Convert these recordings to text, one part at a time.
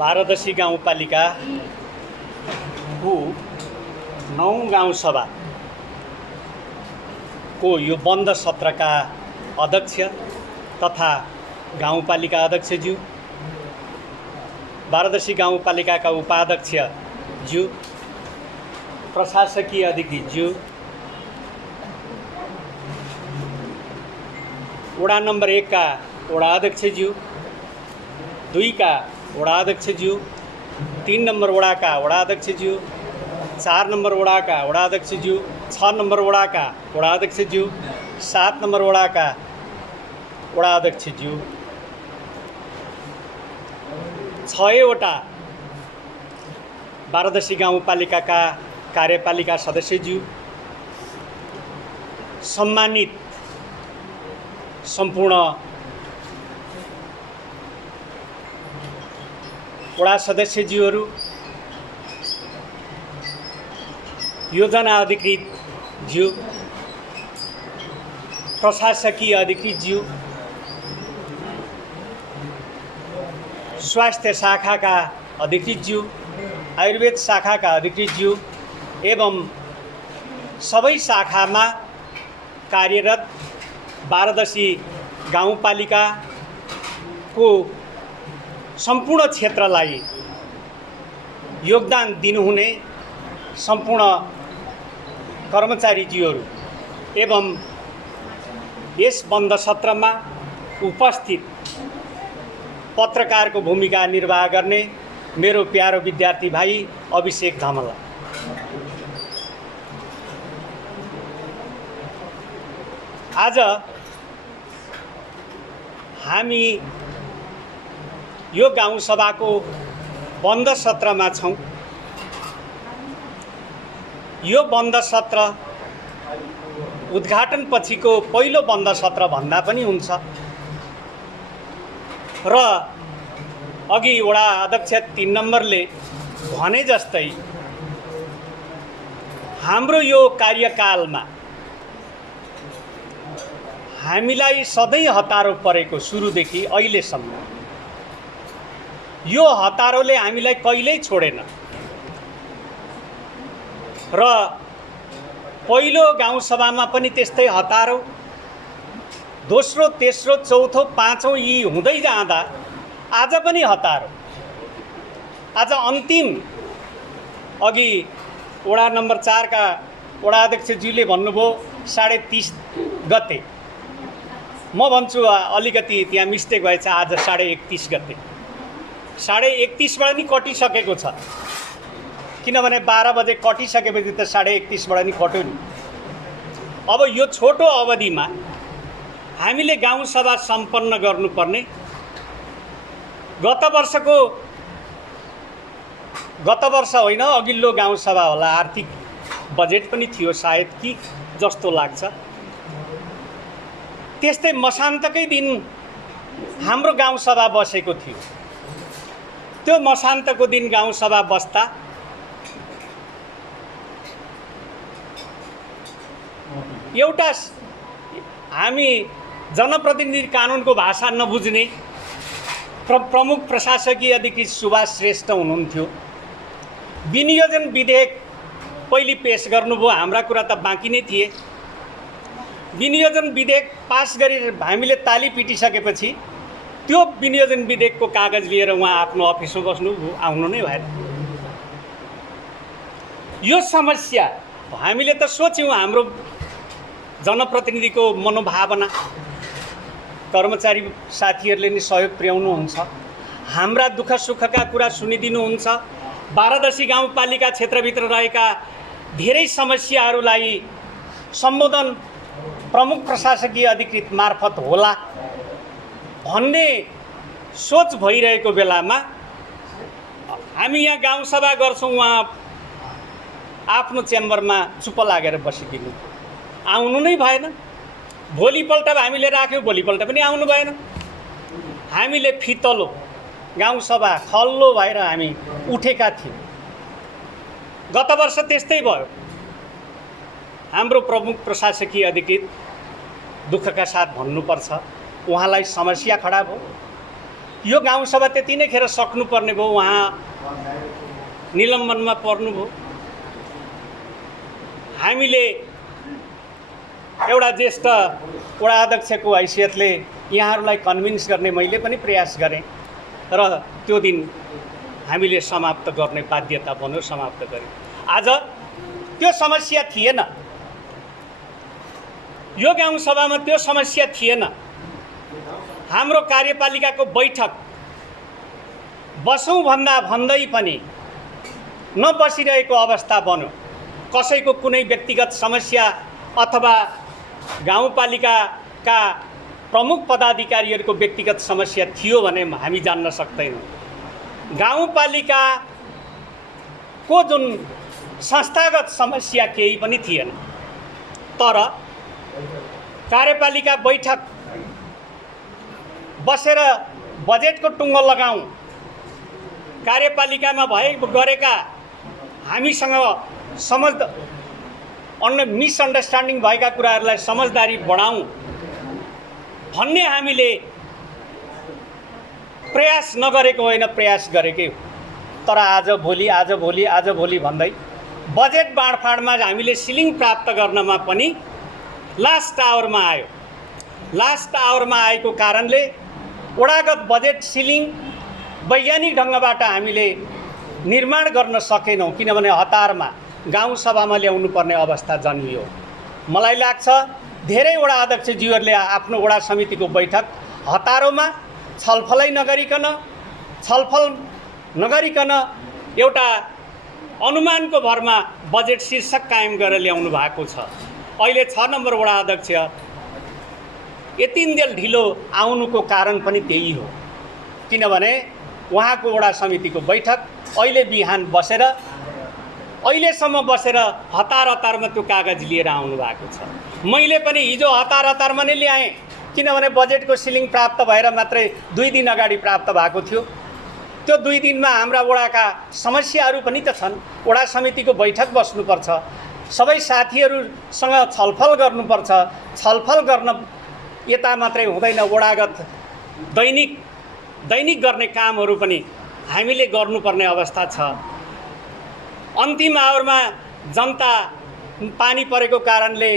भारदशी गाउँपालिका को 9 गाउँसभा को यो बन्द सत्रका अध्यक्ष तथा गाउँपालिका अध्यक्षज्यू, भारदशी गाउँपालिकाका उपाध्यक्षज्यू, प्रशासकीय अधिकृतज्यू, वडा नम्बर 1 का वडा अध्यक्षज्यू, 2 का वडा अध्यक्षज्यू, 3 नम्बर वडा का वडा अध्यक्षज्यू, 4 नम्बर वडा का वडा अध्यक्षज्यू, 6 नम्बर वडा का वडा अध्यक्षज्यू, 7 नम्बर वडा का वडा अध्यक्षज्यू, 6वटा भारदशी गाउँपालिकाका कार्यपालिका सदस्यज्यू, सम्मानित सम्पूर्ण वडा सदस्यज्यूहरू, योजना अधिकृतज्यू, प्रशासकीय अधिकृतज्यू, स्वास्थ्य शाखाका अधिकृतज्यू, आयुर्वेद शाखाका अधिकृतज्यू एवं सबै शाखामा कार्यरत भारदशी गाउँपालिकाको सम्पूर्ण क्षेत्रलाई योगदान दिनुहुने सम्पूर्ण कर्मचारीज्यूहरू एवं यस बन्द सत्रमा उपस्थित पत्रकारको भूमिका निर्वाह गर्ने मेरो प्यारो विद्यार्थी भाइ अभिषेक धमला, आज हामी यो गाउँसभाको बन्द सत्रमा छौँ। यो बन्द सत्र उद्घाटन पछिको पहिलो बन्द सत्र भन्दा पनि हुन्छ र अघि वडा अध्यक्ष 3 नम्बरले भने जस्तै हाम्रो यो कार्यकालमा हामीलाई सधैँ हतारो परेको सुरुदेखि अहिलेसम्म यो हतारोले हामीलाई कहिल्यै छोडेन र पहिलो गाउँसभामा पनि त्यस्तै हतारो, दोस्रो, तेस्रो, चौथो, पाँचौं यी हुँदै जाँदा आज पनि हतारो। आज अन्तिम अघि वडा नम्बर 4 का वडा अध्यक्षज्यूले भन्नुभयो 30.5 गते, म भन्छु अलिकति त्यहाँ मिस्टेक भएछ, आज 31.5 गते। 31.5 बाट नि कटिसकेको छ, किनभने 12 बजे कटिसकेपछि त 31.5 बाट नि कट्यो नि। अब यो छोटो अवधिमा हामीले गाउँसभा सम्पन्न गर्नुपर्ने, गत वर्ष होइन अघिल्लो गाउँसभा होला, आर्थिक बजेट पनि थियो सायद कि जस्तो लाग्छ। त्यस्तै मसान्तकै दिन हाम्रो गाउँसभा बसेको थियो। त्यो मसान्तको दिन गाउँसभा बस्दा एउटा हामी जनप्रतिनिधि कानुनको भाषा नबुझ्ने प्रमुख प्रशासकीय अधिकृत सुभाष श्रेष्ठ हुनुहुन्थ्यो। विनियोजन विधेयक पहिले पेश गर्नुभयो, हाम्रा कुरा त बाँकी नै थिए। विनियोजन विधेयक पास गरी हामीले ताली पिटिसकेपछि त्यो विनियोजन विधेयकको कागज लिएर उहाँ आफ्नो अफिसमा बस्नु, आउनु नै भएन। यो समस्या हामीले त सोच्यौँ, हाम्रो जनप्रतिनिधिको मनोभावना, कर्मचारी साथीहरूले नि सहयोग पुर्याउनुहुन्छ, हाम्रा दुःख सुखका कुरा सुनिदिनुहुन्छ, भारदशी गाउँपालिका क्षेत्रभित्र रहेका धेरै समस्याहरूलाई सम्बोधन प्रमुख प्रशासकीय अधिकृत मार्फत होला भन्ने सोच भइरहेको बेलामा हामी यहाँ गाउँसभा गर्छौँ, उहाँ आफ्नो चेम्बरमा चुप लागेर बसिदिनु, आउनु नै भएन। भोलिपल्ट हामीले राख्यौँ, भोलिपल्ट पनि आउनु भएन। हामीले फितलो गाउँसभा खल्लो भएर हामी उठेका थियौँ। गत वर्ष त्यस्तै भयो। हाम्रो प्रमुख प्रशासकीय अधिकृत दुःखका साथ भन्नुपर्छ, उहाँलाई समस्या खडा भयो। यो गाउँसभा त्यति नै खेर सक्नुपर्ने भयो, उहाँ निलम्बनमा पर्नुभयो। हामीले एउटा ज्येष्ठ वडा अध्यक्षको हैसियतले यहाँहरूलाई कन्भिन्स गर्ने मैले पनि प्रयास गरेँ र त्यो दिन हामीले समाप्त गर्ने बाध्यता बन्यो, समाप्त गर्यौँ। आज त्यो समस्या थिएन, यो गाउँसभामा त्यो समस्या थिएन। हाम्रो कार्यपालिकाको बैठक बसौँ भन्दा भन्दै पनि नबसिरहेको अवस्था बन्यो। कसैको कुनै व्यक्तिगत समस्या अथवा गाउँपालिकाका प्रमुख पदाधिकारीहरूको व्यक्तिगत समस्या थियो भने हामी जान्न सक्दैनौँ। गाउँपालिकाको जुन संस्थागत समस्या केही पनि थिएन। तर कार्यपालिका बैठक बसेर बजेटको टुङ्गो लगाऊँ, कार्यपालिकामा गरेका हामीसँग मिसअन्डरस्ट्यान्डिङ भएका कुराहरूलाई समझदारी बढाऊँ भन्ने हामीले प्रयास नगरेको होइन, प्रयास गरेकै हो। तर आज भोलि भन्दै बजेट बाँडफाँडमा हामीले सिलिङ प्राप्त गर्नमा पनि लास्ट आवरमा आयो। लास्ट आवरमा आएको कारणले वडागत बजेट सिलिङ वैज्ञानिक ढङ्गबाट हामीले निर्माण गर्न सकेनौँ, किनभने हतारमा गाउँसभामा ल्याउनु पर्ने अवस्था जन्मियो। मलाई लाग्छ धेरै वडा अध्यक्षज्यूहरूले आफ्नो वडा समितिको बैठक हतारोमा छलफल नगरिकन एउटा अनुमानको भरमा बजेट शीर्षक कायम गरेर ल्याउनु भएको छ। अहिले 6 नम्बर वडा अध्यक्ष यतिन्जेल ढिलो आउनुको कारण पनि त्यही हो, किनभने उहाँको वडा समितिको बैठक अहिलेसम्म बसेर हतारमा त्यो कागज लिएर आउनु भएको छ। मैले पनि हिजो हतारमा नै ल्याएँ, किनभने बजेटको सिलिङ प्राप्त भएर मात्रै 2 दिन अगाडि प्राप्त भएको थियो। त्यो 2 दिनमा हाम्रा वडाका समस्याहरू पनि त छन्। वडा समितिको बैठक बस्नुपर्छ, सबै साथीहरूसँग छलफल गर्नुपर्छ। छलफल गर्न यता मात्रै हुँदैन, वडागत दैनिक गर्ने कामहरू पनि हामीले गर्नुपर्ने अवस्था छ। अन्तिम आवरमा जनता पानी परेको कारणले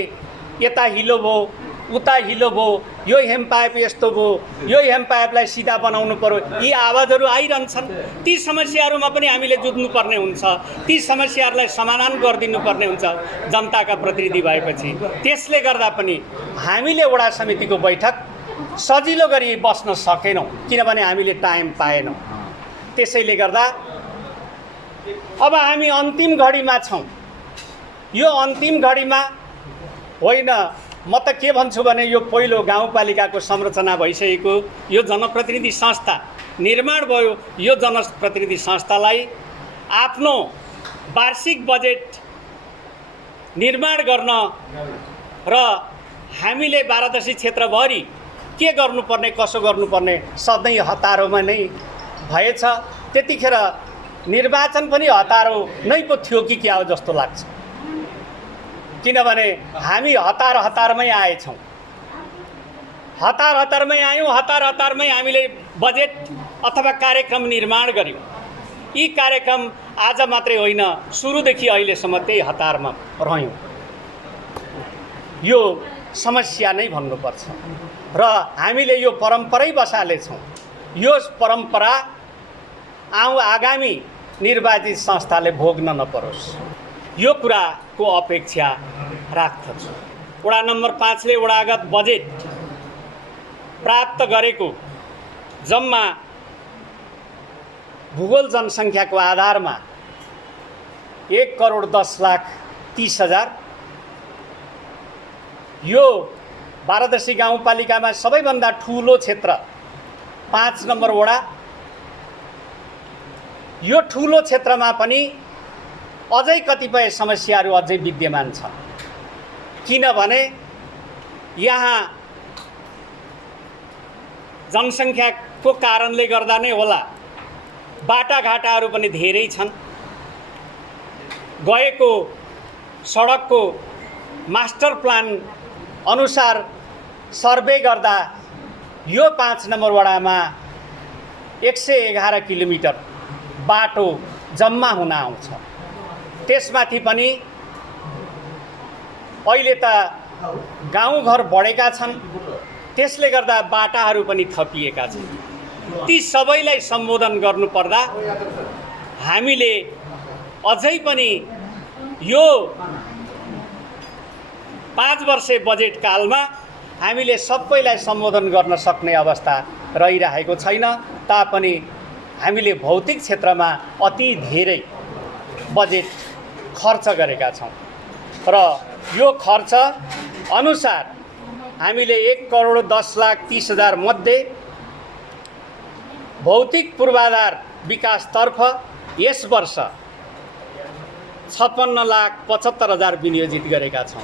यता हिलो भयो, उता हिलो भयो, यो हेमपाइप यस्तो भयो, यो हेमपाइपलाई सिधा बनाउनु पर्यो, यी आवाजहरू आइरहन्छन्। ती समस्याहरूमा पनि हामीले जुझ्नुपर्ने हुन्छ, ती समस्याहरूलाई समाधान गरिदिनुपर्ने हुन्छ जनताका प्रतिनिधि भएपछि। त्यसले गर्दा पनि हामीले वडा समितिको बैठक सजिलो गरी बस्न सकेनौँ, किनभने हामीले टाइम पाएनौँ। त्यसैले गर्दा अब हामी अन्तिम घडीमा छौँ। यो अन्तिम घडीमा होइन, म त के भन्छु भने यो पहिलो गाउँपालिकाको संरचना भइसकेको यो जनप्रतिनिधि संस्था निर्माण भयो। यो जनप्रतिनिधि संस्थालाई आफ्नो वार्षिक बजेट निर्माण गर्न र हामीले बारादशी क्षेत्रभरि के गर्नुपर्ने कसो गर्नुपर्ने सधैँ हतारोमा नै भएछ। त्यतिखेर निर्वाचन पनि हतारो नै पो थियो कि क्या हो जस्तो लाग्छ, किनभने हामी हतारमै आएछौँ, हतारमै आयौँ, हतारमै हामीले बजेट अथवा कार्यक्रम निर्माण गऱ्यौँ। यी कार्यक्रम आज मात्रै होइन, सुरुदेखि अहिलेसम्म त्यही हतारमा रह्यौँ। यो समस्या नै भन्नुपर्छ र हामीले यो परम्परै बसालेछौँ। यो परम्परा आगामी निर्वाचित संस्थाले भोग्न नपरोस्, यो कुराको अपेक्षा राख्दछु। वडा नम्बर 5 ले वडागत बजेट प्राप्त गरेको जम्मा भूगोल जनसङ्ख्याको आधारमा 1,10,30,000 यो बारादशी गाउँपालिकामा सबैभन्दा ठुलो क्षेत्र 5 नम्बर वडा। यो ठुलो क्षेत्रमा पनि अझै कतिपय समस्याहरू अझै विद्यमान छन्, किनभने यहाँ जनसङ्ख्याको कारणले गर्दा नै होला बाटाघाटाहरू पनि धेरै छन्। गएको सडकको मास्टर प्लान अनुसार सर्वे गर्दा यो 5 नम्बर वडामा 111 किलोमिटर बाटो जम्मा हुन आउँछ। त्यसमाथि पनि अहिले त गाउँघर बढेका छन्, त्यसले गर्दा बाटाहरू पनि थपिएका छन्। ती सबैलाई सम्बोधन गर्नुपर्दा हामीले अझै पनि यो 5 वर्षे बजेट कालमा हामीले सबैलाई सम्बोधन गर्न सक्ने अवस्था रहिरहेको छैन। तापनि हामीले भौतिक क्षेत्रमा अति धेरै बजेट खर्च गरेका छौँ र यो खर्च अनुसार हामीले 1,10,30,000 मध्ये भौतिक पूर्वाधार विकासतर्फ यस वर्ष 56,75,000 विनियोजित गरेका छौँ।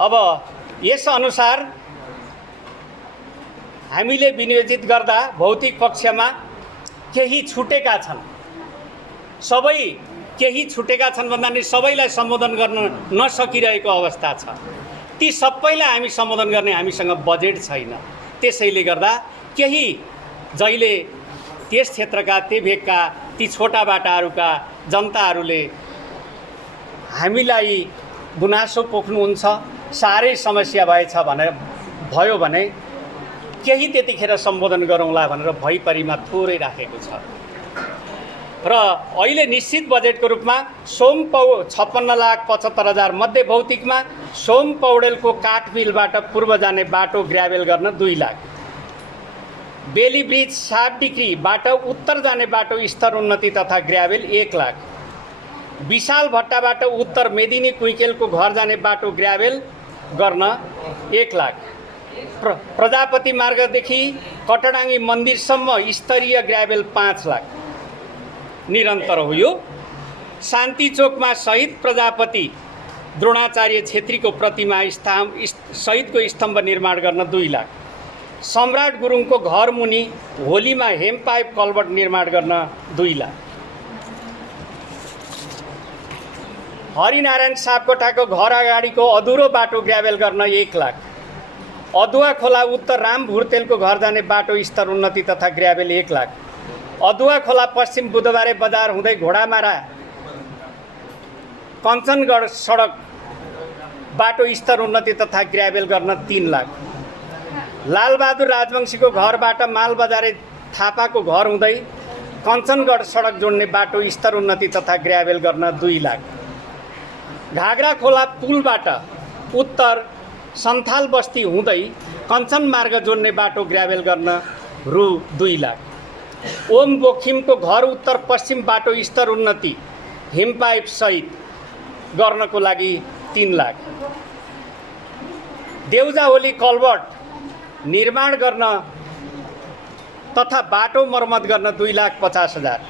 अब यस अनुसार हामीले विनियोजित गर्दा भौतिक पक्षमा केही छुटेका छन्। सबै केही छुटेका छन् भन्दा नि सबैलाई सम्बोधन गर्न नसकिरहेको अवस्था छ। ती सबैलाई हामी सम्बोधन गर्ने हामीसँग बजेट छैन। त्यसैले गर्दा केही जहिले त्यस क्षेत्रका त्यो भेगका ती छोटा बाटाहरूका जनताहरूले हामीलाई गुनासो पोख्नुहुन्छ, साह्रै समस्या भयो भने केही त्यतिखेर सम्बोधन गरौँला भनेर भइपरिमा थोरै राखेको छ। र अहिले निश्चित बजेटको रूपमा 56,75,000 मध्ये भौतिकमा सोम पौडेलको काठमिलबाट पूर्व जाने बाटो ग्राभेल गर्न 2 लाख, बेली ब्रिज 7 डिग्रीबाट उत्तर जाने बाटो स्तर उन्नति तथा ग्राभेल 1 लाख, विशाल भट्टाबाट उत्तर मेदिनी कुइकेलको घर जाने बाटो ग्राभेल गर्न 1 लाख, प्रजापति मार्गदेखि कटडाङ्गी मन्दिरसम्म स्तरीय ग्राभेल 5 लाख निरन्तर हो। यो शान्ति चोकमा शहीद प्रजापति द्रोणाचार्य छेत्रीको प्रतिमा सहितको स्तम्भ निर्माण गर्न 2 लाख, सम्राट गुरुङको घर मुनि होलीमा हेम पाइप कल्भर्ट निर्माण गर्न 2 लाख, हरिनारायण सापकोटाको घर अगाडिको अधुरो बाटो ग्राभेल गर्न 1 लाख, अदुवा खोला उत्तर राम भुर्तेलको घर जाने बाटो स्तर उन्नति तथा ग्राभेल 1 लाख, अदुवा खोला पश्चिम बुधबारे बजार हुँदै घोडामारा कञ्चनगढ सडक बाटो स्तर उन्नति तथा ग्राभेल गर्न 3 लाख, लालबहादुर राजवंशीको घरबाट मालबजारे थापाको घर हुँदै कञ्चनगढ सडक जोड्ने बाटो स्तर उन्नति तथा ग्राभेल गर्न 2 लाख, घागरा खोला पुलबाट उत्तर सन्थाल बस्ती हुँदै कञ्चन मार्ग जोड्ने बाटो ग्राभेल गर्न रु 2 लाख, ओम बोखिमको घर उत्तर पश्चिम बाटो स्तर उन्नति हिमपाइप सहित गर्नको लागि 3 लाख, देउजाहोली कल्भर्ट निर्माण गर्न तथा बाटो मर्मत गर्न 2,50,000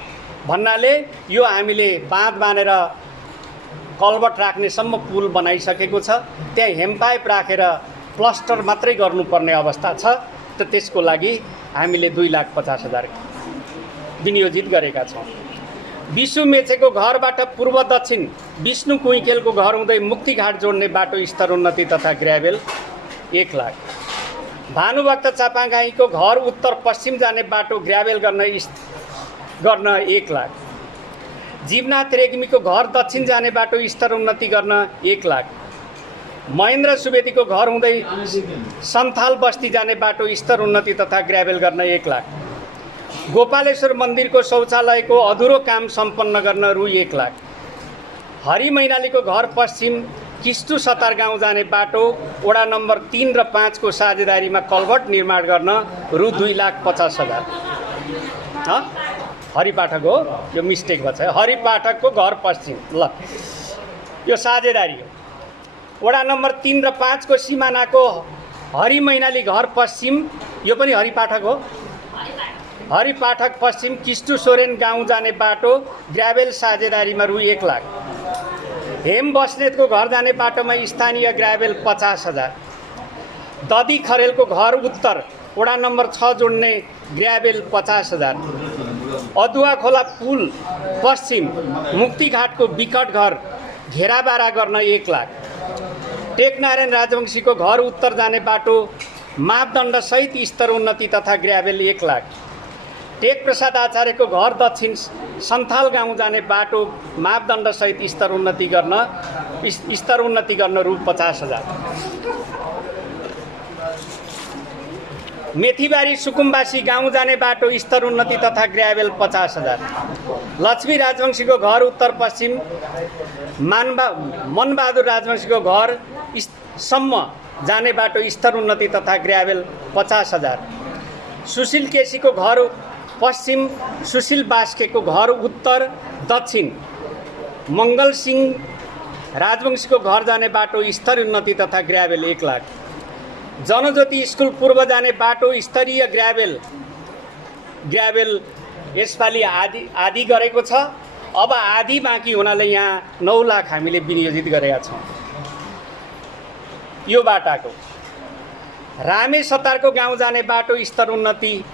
भन्नाले यो हामीले बाँध बानेर कल्भर्ट राख्नेसम्म पुल बनाइसकेको छ। त्यहाँ हेमपाइप राखेर प्लस्टर मात्रै गर्नुपर्ने अवस्था छ। त त्यसको लागि हामीले 2,50,000 विनियोजित गरेका छौँ। विष्णु मेचेको घरबाट पूर्व दक्षिण विष्णु कुइकेलको घर हुँदै मुक्तिघाट जोड्ने बाटो स्तर उन्नति तथा ग्राभेल 1 लाख, भानुभक्त चापागाईको घर उत्तर पश्चिम जाने बाटो ग्राभेल गर्न 1 लाख, जीवनाथ रेग्मीको घर दक्षिण जाने बाटो स्तर उन्नति गर्न 1 लाख, महेन्द्र सुवेदीको घर हुँदै सन्थाल बस्ती जाने बाटो स्तर उन्नति तथा ग्राभेल गर्न 1 लाख, गोपालेश्वर मन्दिरको शौचालयको अधुरो काम सम्पन्न गर्न रु 1 लाख, हरि मैनालीको घर पश्चिम किस्टु सतार गाउँ जाने बाटो वडा नम्बर 3 र 5 को साझेदारीमा कल्भर्ट निर्माण गर्न रु 2,50,000। हरिपाठक हो, यो मिस्टेक भएछ। हरिपाठकको घर पश्चिम, ल यो साझेदारी हो। वडा नम्बर 3 र 5 को सिमानाको हरि मैनाली घर पश्चिम, यो पनि हरिपाठक हो। हरिपाठक पश्चिम किस्टु सोरेन गाउँ जाने बाटो ग्राभेल साझेदारीमा रु 1 लाख, हेम बस्नेतको घर जाने बाटोमा स्थानीय ग्राभेल 50,000, ददी खरेलको घर उत्तर वडा नम्बर 6 जोड्ने ग्राभेल 50,000, अदुवा खोला पुल पश्चिम मुक्तिघाटको विकट घर घेराबारा गर्न 1 लाख, टेकनारायण राजवंशीको घर उत्तर जाने बाटो मापदण्डसहित स्तरोन्नति तथा ग्राभेल 1 लाख। टेक प्रसाद आचार्यको घर दक्षिण सन्थाल गाउँ जाने बाटो मापदण्डसहित स्तरोन्नति गर्न रु 50,000। मेथीबारी सुकुम्बासी गाउँ जाने बाटो स्तरोन्नति तथा ग्राभेल 50,000। लक्ष्मी राजवंशीको घर उत्तर पश्चिम मनबहादुर राजवंशीको घर सम्म जाने बाटो स्तरोन्नति तथा ग्राभेल 50,000। सुशील केसीको घर पश्चिम, सुशील बास्केको घर उत्तर दक्षिण, मङ्गल सिंह राजवंशीको घर जाने बाटो स्तरोन्नति तथा ग्राभेल 1 लाख। जनज्योति स्कुल पूर्व जाने बाटो स्तरीय ग्राभेल यसपालि आदि गरेको छ। अब आदि बाँकी हुनाले यहाँ 9 लाख हामीले विनियोजित गरेका छौँ। यो बाटाको रामे सतारको गाउँ जाने बाटो स्तरोन्नति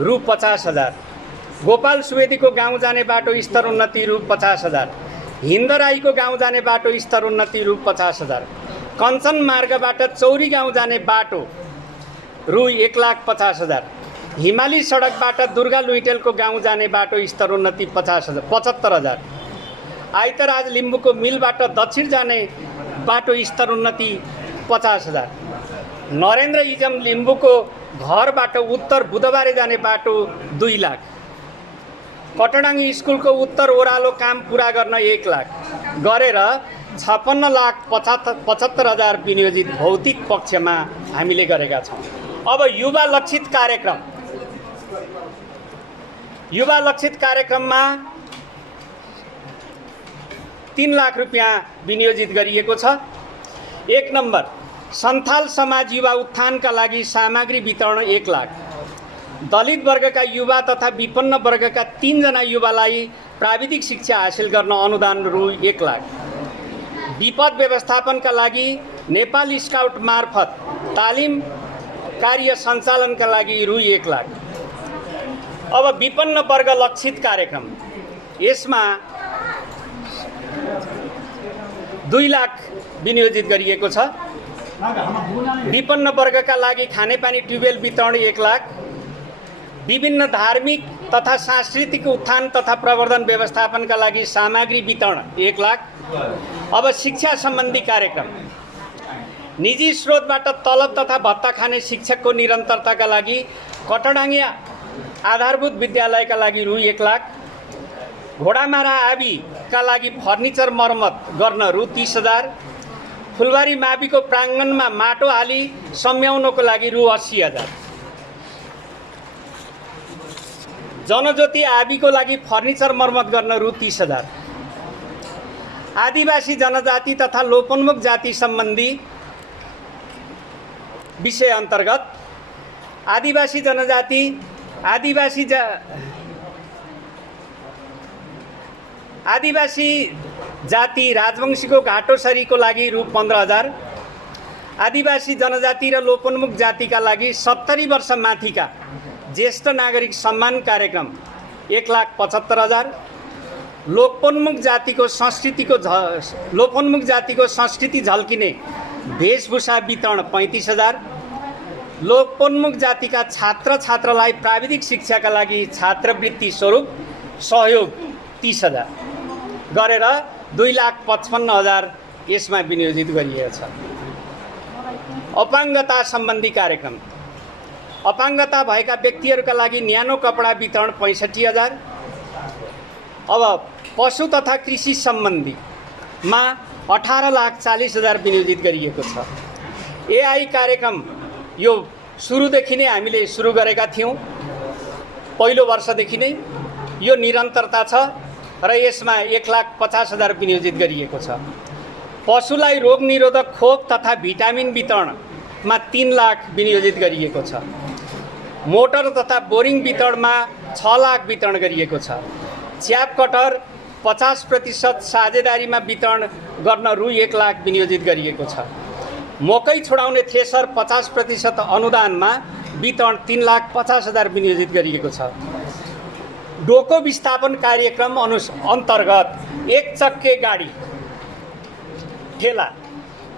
रु 50,000। गोपाल सुवेदीको गाउँ जाने बाटो स्तरोन्नति रु 50,000। हिन्दराईको गाउँ जाने बाटो स्तरोन्नति रु 50,000। कञ्चन मार्गबाट चौरी गाउँ जाने बाटो रु 1,50,000। हिमाली सडकबाट दुर्गा लुइटेलको गाउँ जाने बाटो स्तरोन्नति 75,000। आइतराज लिम्बूको मिलबाट दक्षिण जाने बाटो स्तरोन्नति 50,000। नरेन्द्र इजम लिम्बूको घरबाट उत्तर बुधबारे जाने बाटो 2 लाख। कटडाङ्गी स्कुलको उत्तर ओह्रालो काम पुरा गर्न 1 लाख गरेर 56,75,000 विनियोजित भौतिक पक्षमा हामीले गरेका छौँ। अब युवा लक्षित कार्यक्रममा 3 लाख रुपियाँ विनियोजित गरिएको छ। 1 नम्बर सन्थाल समाज युवा उत्थानका लागि सामग्री वितरण 1 लाख। दलित वर्गका युवा तथा विपन्न वर्गका 3 जना युवालाई प्राविधिक शिक्षा हासिल गर्न अनुदान रु 1 लाख। विपद व्यवस्थापनका लागि नेपाल स्काउट मार्फत तालिम कार्य सञ्चालनका लागि रु 1 लाख। अब विपन्न वर्ग लक्षित कार्यक्रम, यसमा 2 लाख विनियोजित गरिएको छ। विपन्न वर्गका लागि खानेपानी ट्युबवेल वितरण 1 लाख। विभिन्न धार्मिक तथा सांस्कृतिक उत्थान तथा प्रवर्धन व्यवस्थापनका लागि सामग्री वितरण 1 लाख। अब शिक्षा सम्बन्धी कार्यक्रम, निजी स्रोतबाट तलब तथा भत्ता खाने शिक्षकको निरन्तरताका लागि कटडाङ्गी आधारभूत विद्यालयका लागि रु 1 लाख। घोडामारा आबीका लागि फर्निचर मर्मत गर्न रु 30,000। फुलबारी माविको प्राङ्गणमा माटो हाली सम्याउनको लागि रु 80,000। जनज्योति आबीको लागि फर्निचर मर्मत गर्न रु 30,000। आदिवासी जनजाति तथा लोपोन्मुख जाति सम्बन्धी विषय अन्तर्गत आदिवासी जाति राजवंशीको घाटोसरीको लागि रु 15,000। आदिवासी जनजाति र लोपोन्मुख जातिका लागि 70 वर्ष माथिका ज्येष्ठ नागरिक सम्मान कार्यक्रम 1,75,000। लोपोन्मुख जातिको संस्कृति झल्किने वेशभूषा वितरण 35,000। लोपोन्मुख जातिका छात्र छात्रालाई प्राविधिक शिक्षाका लागि छात्रवृत्ति स्वरूप सहयोग 30,000 गरेर 2,55,000 यसमा विनियोजित गरिएको छ। अपाङ्गता सम्बन्धी कार्यक्रम, अपाङ्गता भएका व्यक्तिहरूका लागि न्यानो कपडा वितरण 65,000। अब पशु तथा कृषि सम्बन्धीमा 18,40,000 विनियोजित गरिएको छ। एआई कार्यक्रम यो सुरुदेखि नै हामीले सुरु गरेका थियौँ, पहिलो वर्षदेखि नै यो निरन्तरता छ र यसमा 1,50,000 विनियोजित गरिएको छ। पशुलाई रोग निरोधक खोप तथा भिटामिन वितरणमा 3 लाख विनियोजित गरिएको छ। मोटर तथा बोरिङ वितरणमा 6 लाख वितरण गरिएको छ। च्याप कटर 50% साझेदारीमा वितरण गर्न रु 1 लाख विनियोजित गरिएको छ। मकै छोडाउने थ्रेसर 50% अनुदानमा वितरण 3,50,000 विनियोजित गरिएको छ। डोको विस्थापन कार्यक्रम अन्तर्गत 1 चक्के गाडी ठेला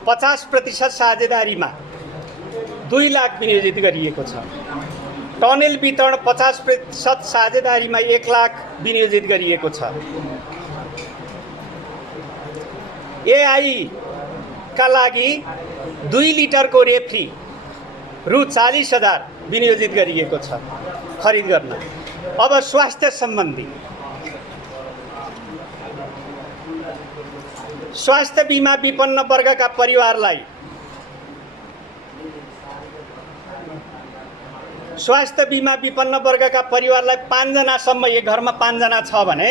50% साझेदारीमा 2 लाख विनियोजित गरिएको छ। टनेल वितरण 50% साझेदारीमा 1 लाख विनियोजित गरिएको छ। एआई का लागि 2 लिटरको रेफ्री रु 40,000 विनियोजित गरिएको छ खरिद गर्न। अब स्वास्थ्य सम्बन्धी स्वास्थ्य बीमा विपन्न वर्गका परिवारलाई स्वास्थ्य बीमा विपन्न वर्गका परिवारलाई 5 जनासम्म एक घरमा 5 जना छ भने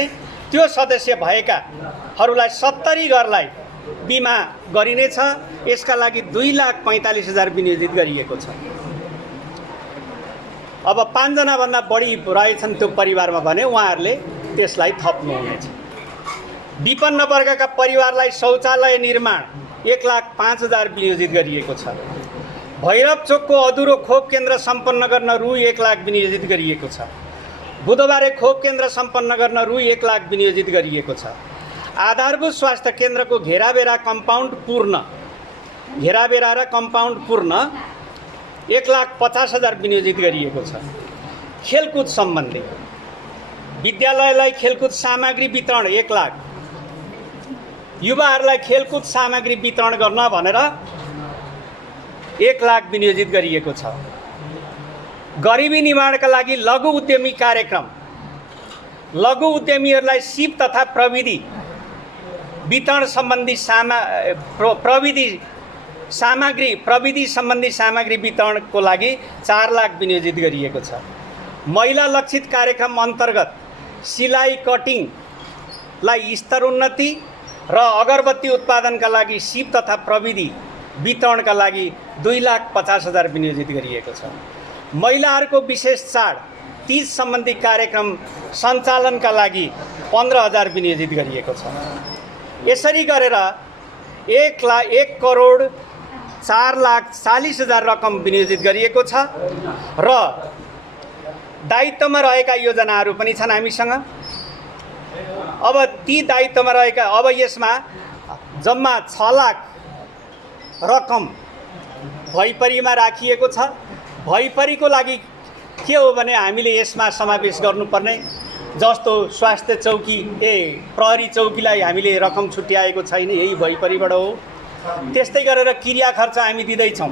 त्यो सदस्य भएकाहरूलाई 70 घरलाई बिमा गरिनेछ। यसका लागि 2,45,000 विनियोजित गरिएको छ। अब 5 जनाभन्दा बढी रहेछन् त्यो परिवारमा भने उहाँहरूले त्यसलाई थप्नुहुनेछ। विपन्न वर्गका परिवारलाई शौचालय निर्माण 1,05,000 विनियोजित गरिएको छ। भैरव चोकको अधुरो खोप केन्द्र सम्पन्न गर्न रु 1 लाख विनियोजित गरिएको छ। बुधबारे खोप केन्द्र सम्पन्न गर्न रु 1 लाख विनियोजित गरिएको छ। आधारभूत स्वास्थ्य केन्द्रको घेराबेरा र कम्पाउन्ड पूर्ण 1,50,000 विनियोजित गरिएको छ। खेलकुद सम्बन्धी विद्यालयलाई खेलकुद सामग्री वितरण 1 लाख, युवाहरूलाई खेलकुद सामग्री वितरण गर्न भनेर 1 लाख विनियोजित गरिएको छ। गरिबी निवारणका लागि लघु उद्यमी कार्यक्रम, लघु उद्यमीहरूलाई सिप तथा प्रविधि वितरण सम्बन्धी प्रविधि सम्बन्धी सामग्री वितरणको लागि 4 लाख विनियोजित गरिएको छ। महिला लक्षित कार्यक्रम अन्तर्गत सिलाई कटिङलाई स्तरोन्नति र अगरबत्ती उत्पादनका लागि सिप तथा प्रविधि वितरणका लागि 2,50,000 विनियोजित गरिएको छ। महिलाहरूको विशेष चाड तीज सम्बन्धी कार्यक्रम सञ्चालनका लागि 15,000 विनियोजित गरिएको छ। यसरी गरेर 1,04,40,000 रकम विनियोजित गरिएको छ र दायित्वमा रहेका योजनाहरू पनि छन् हामीसँग। अब ती दायित्वमा रहेका यसमा जम्मा 6 लाख रकम भैपरीमा राखिएको छ। भैपरीको लागि के हो भने हामीले यसमा समावेश गर्नुपर्ने जस्तो स्वास्थ्य चौकी प्रहरी चौकीलाई हामीले रकम छुट्याएको छैन, यही भैपरीबाट हो। त्यस्तै गरेर क्रिया खर्च हामी दिँदैछौँ।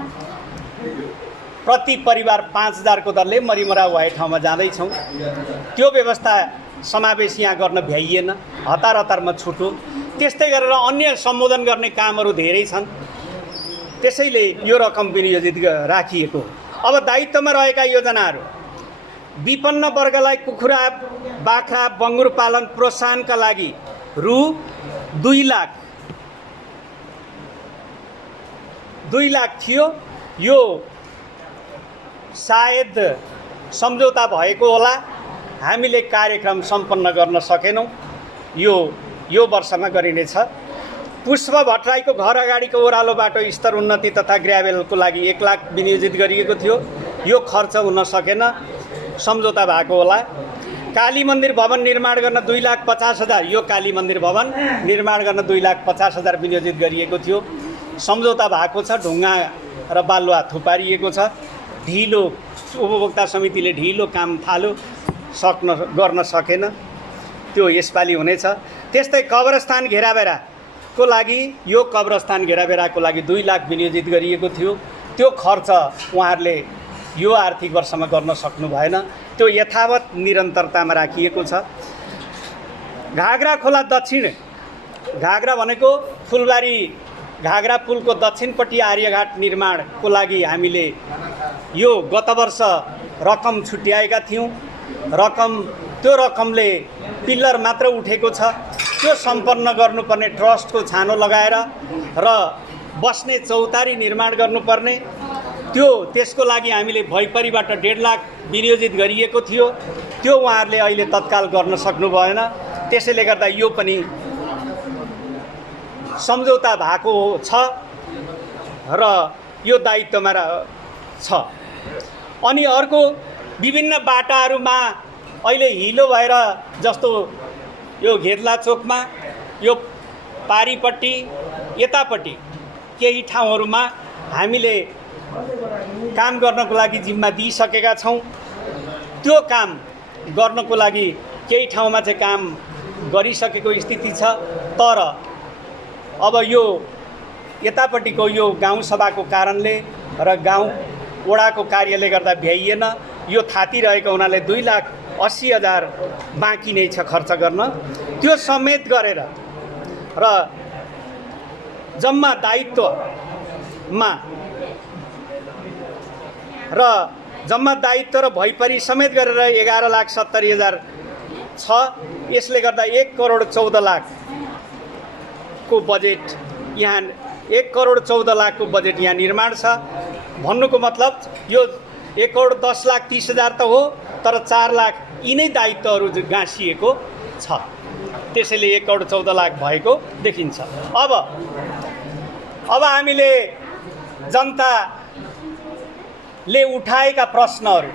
प्रति परिवार 5,000 को दरले मरिमरा भए ठाउँमा जाँदैछौँ। त्यो व्यवस्था समावेश यहाँ गर्न भ्याइएन, हतार हतारमा छुट्यो। त्यस्तै गरेर अन्य सम्बोधन गर्ने कामहरू धेरै छन्, त्यसैले यो रकम विनियोजित राखिएको। अब दायित्वमा रहेका योजनाहरू विपन्न वर्गलाई कुखुरा, बाख्रा, बङ्गुर पालन प्रोत्साहनका लागि रु 2 लाख थियो। यो सायद सम्झौता भएको होला, हामीले कार्यक्रम सम्पन्न गर्न सकेनौँ। यो वर्षमा गरिनेछ। पुष्प भट्टराईको घर अगाडिको ओह्रालो बाटो स्तर उन्नति तथा ग्राभेलको लागि 1 लाख विनियोजित गरिएको थियो। यो खर्च हुन सकेन, सम्झौता भएको होला। काली मन्दिर भवन निर्माण गर्न 2,50,000, यो काली मन्दिर भवन निर्माण गर्न 2,50,000 विनियोजित गरिएको थियो। सम्झौता भएको छ, ढुङ्गा र बालुवा थुपारिएको छ। ढिलो उपभोक्ता समितिले ढिलो काम गर्न सकेन, त्यो यसपालि हुनेछ। त्यस्तै कब्रस्तान घेराबेराको लागि, यो कब्रस्तान घेराबेराको लागि 2 लाख विनियोजित गरिएको थियो। त्यो खर्च उहाँहरूले यो आर्थिक वर्षमा गर्न सक्नु भएन, त्यो यथावत निरन्तरतामा राखिएको छ। घागरा खोला दक्षिण, घागरा भनेको फुलबारी घागरा पुलको दक्षिणपट्टि आर्यघाट निर्माणको लागि हामीले यो गत वर्ष रकम छुट्याएका थियौँ। त्यो रकमले पिल्लर मात्र उठेको छ। त्यो सम्पन्न गर्नुपर्ने ट्रस्टको छानो लगाएर र बस्ने चौतारी निर्माण गर्नुपर्ने, त्यसको लागि हामीले भैपरीबाट 1.5 लाख विनियोजित गरिएको थियो। त्यो उहाँहरूले अहिले तत्काल गर्न सक्नु भएन। त्यसैले गर्दा यो पनि सम्झौता भएको छ र यो दायित्वमा छ। अनि अर्को विभिन्न बाटाहरूमा अहिले हिलो भएर, जस्तो यो घेतला चोकमा, यो पारीपट्टि, यतापट्टि केही ठाउँहरूमा हामीले काम गर्नको लागि जिम्मा दिइसकेका छौँ। त्यो काम गर्नको लागि केही ठाउँमा चाहिँ काम गरिसकेको स्थिति छ, तर अब यो यतापट्टिको यो गाउँसभाको कारणले र गाउँ वडाको कार्यले गर्दा भ्याइएन। यो थातिरहेको हुनाले 2,80,000 बाँकी नै छ खर्च गर्न। त्यो समेत गरेर र जम्मा दायित्व र भइपरि समेत गरेर 11,70,000 छ। यसले गर्दा 1,14,00,000 को बजेट यहाँ 1,14,00,000 को बजेट यहाँ निर्माण छ। भन्नुको मतलब यो 1,10,30,000 त हो, तर 4,00,000 यिनै दायित्वहरू गाँसिएको छ। त्यसैले 1,14,00,000 भएको देखिन्छ। अब हामीले जनताले उठाएका प्रश्नहरू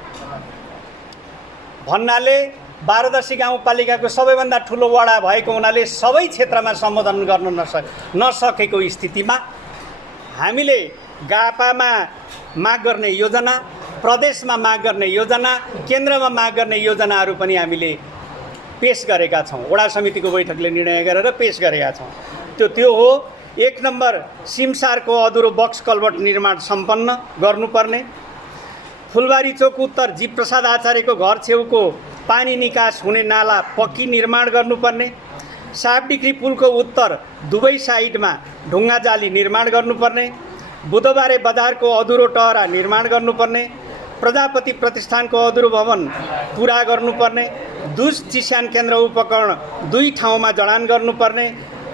भन्नाले बारादशी गाउँपालिकाको सबैभन्दा ठुलो वडा भएको हुनाले सबै क्षेत्रमा सम्बोधन गर्न नसकेको स्थितिमा हामीले गापामा माग गर्ने योजना, प्रदेशमा माग गर्ने योजना, केन्द्रमा माग गर्ने योजनाहरू पनि हामीले पेश गरेका छौँ। वडा समितिको बैठकले निर्णय गरेर पेश गरेका छौँ। त्यो हो 1 नम्बर सिमसारको अधुरो बक्स कल्भर्ट निर्माण सम्पन्न गर्नुपर्ने, फुलबारी चोक उत्तर जीव प्रसाद आचार्यको घर छेउको पानी निकास हुने नाला पक्की निर्माण गर्नुपर्ने, सापडिक्री पुलको उत्तर दुवै साइडमा ढुङ्गा जाली निर्माण गर्नुपर्ने, बुधबारे बजारको अधुरो टहरा निर्माण गर्नुपर्ने, प्रजापति प्रतिष्ठानको अधुरो भवन पुरा गर्नुपर्ने, दुध चिस्यान केन्द्र उपकरण 2 ठाउँमा जडान गर्नुपर्ने,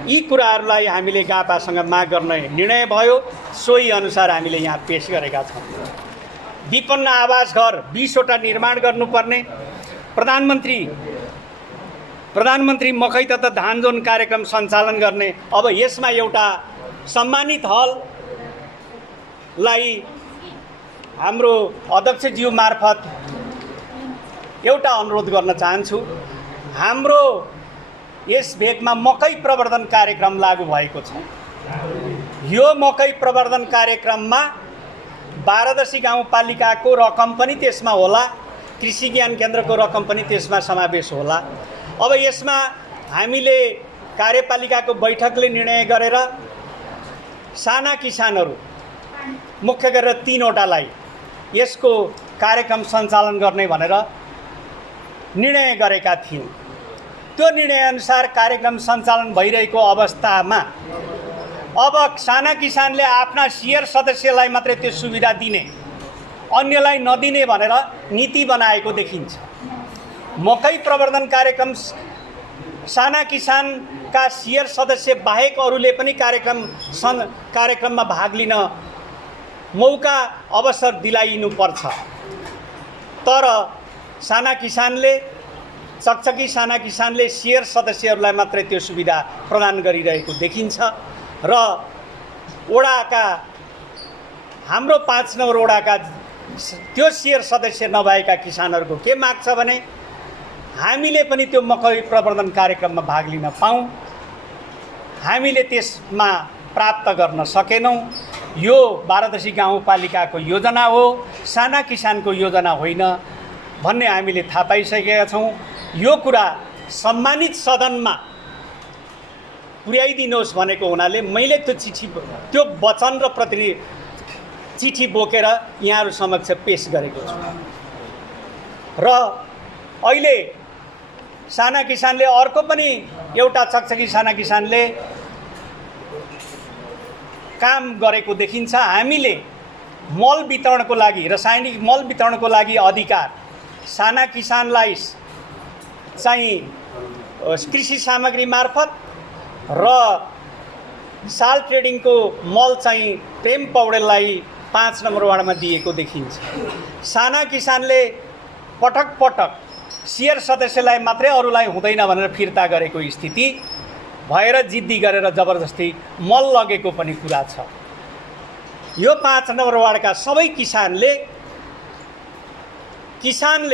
यी कुराहरूलाई हामीले गापासँग माग गर्ने निर्णय भयो। सोही अनुसार हामीले यहाँ पेश गरेका छौँ। विपन्न आवास घर 20वटा निर्माण गर्नुपर्ने, प्रधानमन्त्री मकै तथा धान जोन कार्यक्रम सञ्चालन गर्ने। अब यसमा एउटा सम्मानित हललाई हाम्रो अध्यक्षज्यू मार्फत एउटा अनुरोध गर्न चाहन्छु। हाम्रो यस भेगमा मकै प्रवर्धन कार्यक्रम लागू भएको छ। यो मकै प्रवर्धन कार्यक्रममा बारादशी गाउँपालिकाको रकम पनि त्यसमा होला, कृषि ज्ञान केन्द्रको रकम पनि त्यसमा समावेश होला। अब यसमा हामीले कार्यपालिकाको बैठकले निर्णय गरेर साना किसानहरू मुख्य गरेर 3वटालाई यसको कार्यक्रम सञ्चालन गर्ने भनेर निर्णय गरेका थियौँ। त्यो निर्णयअनुसार कार्यक्रम सञ्चालन भइरहेको अवस्थामा अब साना किसानले आफ्ना शेयर सदस्यलाई मात्रै त्यो सुविधा दिने, अन्यलाई नदिने भनेर नीति बनाएको देखिन्छ। मकै प्रवर्धन कार्यक्रम साना किसानका शेयर सदस्य बाहेक अरूले पनि कार्यक्रममा भाग लिन मौका अवसर दिलाइनुपर्छ। तर साना किसानले शेयर सदस्यहरूलाई मात्रै त्यो सुविधा प्रदान गरिरहेको देखिन्छ। र वडाका हाम्रो 5 नम्बर वडाका त्यो शेयर सदस्य नभएका किसानहरूको के माग छ भने हामीले पनि त्यो मकै प्रवर्धन कार्यक्रममा भाग लिन पाऊँ। हामीले त्यसमा प्राप्त गर्न सकेनौँ। यो बारादशी गाउँपालिकाको योजना हो, साना किसानको योजना होइन भन्ने हामीले थाहा पाइसकेका छौँ। यो कुरा सम्मानित सदनमा पुर्याइदिनुहोस् भनेको हुनाले मैले त्यो वचन र चिठी बोकेर यहाँहरू समक्ष पेश गरेको छु। र अहिले साना किसानले अर्को पनि एउटा चकचकी साना किसानले काम गरेको देखिन्छ। हामीले मल वितरणको लागि, रासायनिक मल वितरणको लागि अधिकार साना किसानलाई चाहिँ कृषि सामग्री मार्फत र साल ट्रेडिङको मल चाहिँ प्रेम पौडेललाई 5 नम्बर वार्डमा दिएको देखिन्छ। साना किसानले पटक पटक शेयर सदस्यलाई मात्रै अरूलाई हुँदैन भनेर फिर्ता गरेको स्थिति भएर जिद्दी गरेर जबरजस्ती मल लगेको पनि कुरा छ। यो 5 नम्बर वार्डका सबै किसानले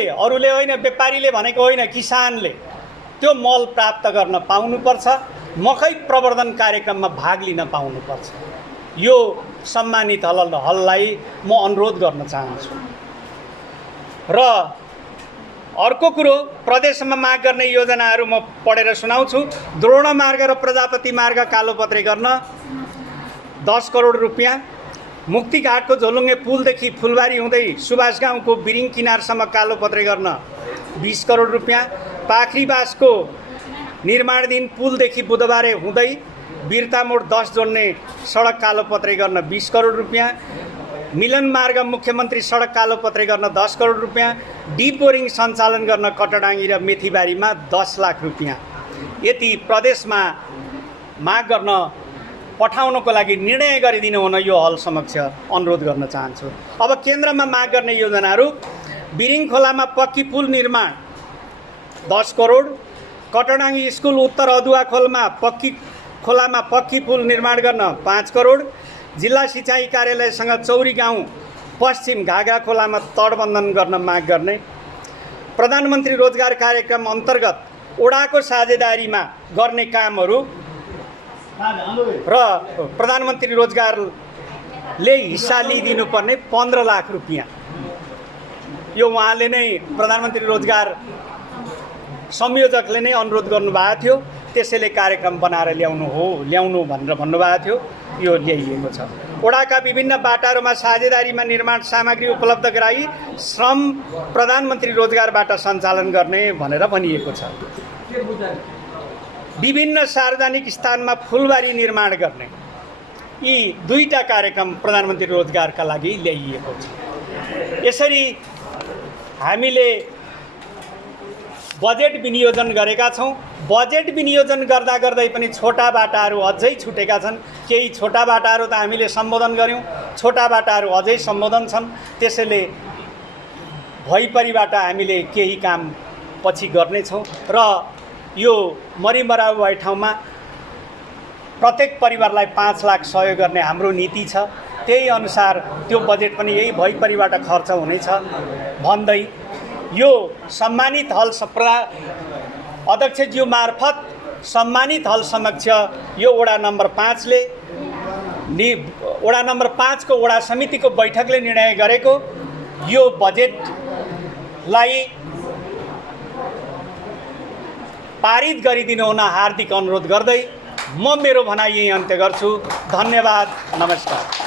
अरूले होइन, व्यापारीले भनेको होइन, किसानले त्यो मल प्राप्त गर्न पाउनुपर्छ, मकै प्रवर्धन कार्यक्रममा भाग लिन पाउनुपर्छ। यो सम्मानित हललाई म अनुरोध गर्न चाहन्छु। र अर्को कुरो, प्रदेशमा माग गर्ने योजनाहरू म पढेर सुनाउँछु। द्रोण मार्ग र प्रजापति मार्ग कालोपत्रे गर्न 10 करोड रुपियाँ, मुक्तिघाटको झोलुङ्गे पुलदेखि फुलबारी हुँदै सुभाष गाउँको बिरिङ किनारसम्म कालोपत्रे गर्न 20 करोड रुपियाँ, पाखरीबासको निर्माणाधीन पुलदेखि बुधबारे हुँदै वीरता मोड 10 जोड्ने सडक कालोपत्रे गर्न 20 करोड रुपियाँ, मिलन मार्ग मुख्यमन्त्री सडक कालोपत्रे गर्न 10 करोड रुपियाँ, डिप बोरिङ सञ्चालन गर्न कटडाङ्गी र मेथीबारीमा 10 लाख रुपियाँ। यति प्रदेशमा माग गर्न पठाउनको लागि निर्णय गरिदिनु हुन यो हल समक्ष अनुरोध गर्न चाहन्छु। अब केन्द्रमा माग गर्ने योजनाहरू, बिरिङ खोलामा पक्की पुल निर्माण 10 करोड, कटडाङ्गी स्कुल उत्तर अदुवा खोलामा पक्की पुल निर्माण गर्न 5 करोड, जिल्ला सिँचाइ कार्यालयसँग चौरी गाउँ पश्चिम घाघरा खोलामा तटबन्धन गर्न माग गर्ने, प्रधानमन्त्री रोजगार कार्यक्रम अन्तर्गत ओडाको साझेदारीमा गर्ने कामहरू र प्रधानमन्त्री रोजगारले हिस्सा लिइदिनुपर्ने 15 लाख रुपियाँ। यो उहाँले नै प्रधानमन्त्री रोजगार संयोजकले नै अनुरोध गर्नुभएको थियो, त्यसैले कार्यक्रम बनाएर ल्याउनु भनेर भन्नुभएको थियो। यो ल्याइएको छ। ओडाका विभिन्न बाटाहरूमा साझेदारीमा निर्माण सामग्री उपलब्ध गराई श्रम प्रधानमन्त्री रोजगारबाट सञ्चालन गर्ने भनेर भनिएको छ। विभिन्न सार्वजनिक स्थानमा फुलबारी निर्माण गर्ने, यी दुईटा कार्यक्रम प्रधानमन्त्री रोजगारका लागि ल्याइएको छ। यसरी हामीले बजेट विनियोजन गरेका छौँ। बजेट विनियोजन गर्दा गर्दै पनि छोटा बाटाहरू अझै छुटेका छन्। केही छोटा बाटाहरू त हामीले सम्बोधन गऱ्यौँ, छोटा बाटाहरू अझै सम्बोधन छन्। त्यसैले भइपरिबाट हामीले केही काम पछि गर्नेछौँ र यो मरिमराउ भए ठाउँमा प्रत्येक परिवारलाई 5 लाख सहयोग गर्ने हाम्रो नीति छ। त्यही अनुसार त्यो बजेट पनि यही भइपरिबाट खर्च हुनेछ भन्दै यो सम्मानित हल अध्यक्षज्यू मार्फत सम्मानित हल समक्ष यो वडा नम्बर 5ले वडा नम्बर 5 को वडा समितिको बैठकले निर्णय गरेको यो बजेटलाई पारित गरिदिनु हुन हार्दिक अनुरोध गर्दै म मेरो भनाइ यही अन्त्य गर्छु। धन्यवाद, नमस्कार।